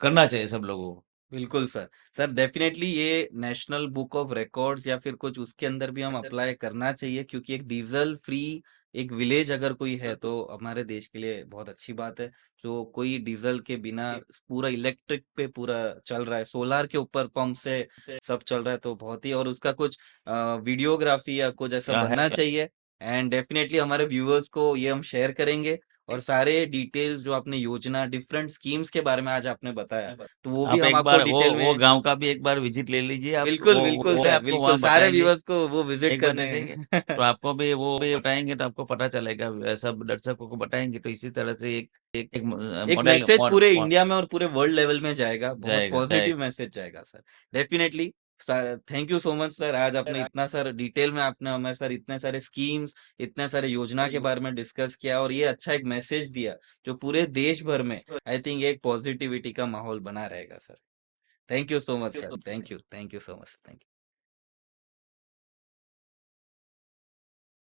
करना चाहिए सब लोगों को। बिल्कुल सर। सर डेफिनेटली ये नेशनल बुक ऑफ रिकॉर्ड्स या फिर कुछ उसके अंदर भी हम अप्लाई करना चाहिए, क्योंकि एक डीजल फ्री एक विलेज अगर कोई है तो हमारे देश के लिए बहुत अच्छी बात है। जो कोई डीजल के बिना पूरा इलेक्ट्रिक पे पूरा चल रहा है, सोलार के ऊपर पंप से सब चल रहा है, तो बहुत ही, और उसका कुछ वीडियोग्राफी या कुछ ऐसा क्या है बनना चाहिए। एंड डेफिनेटली हमारे व्यूअर्स को ये हम शेयर करेंगे। और सारे डिटेल्स जो आपने योजना डिफरेंट स्कीम्स के बारे में आज आपने बताया, तो वो भी आप हम एक आपको बार डिटेल वो में। गांव का भी एक बार विजिट ले लीजिए। आप बिल्कुल, बिल्कुल वो सर, आपको बिल्कुल वहाँ सारे बताएंगे। व्यूअर्स को वो विजिट एक बार करने। देखेंगे तो आपको भी वो भी बताएंगे तो आपको पता चलेगा, सब दर्शकों को बताएंगे। तो इसी तरह से एक एक मॉडल मैसेज पूरे इंडिया में और पूरे वर्ल्ड लेवल में जाएगा, बहुत जाएगा। पॉजिटिव मैसेज जाएगा sir. Definitely sir, thank you so much sir. आज आपने इतना सारा डिटेल में आपने हमारे साथ इतने सारे स्कीम्स, इतने सारे योजना के बारे में डिस्कस किया, और ये अच्छा एक मैसेज दिया जो पूरे देश भर में आई थिंक एक पॉजिटिविटी का माहौल बना रहेगा sir. Thank you so much sir. Thank you so much. Thank you.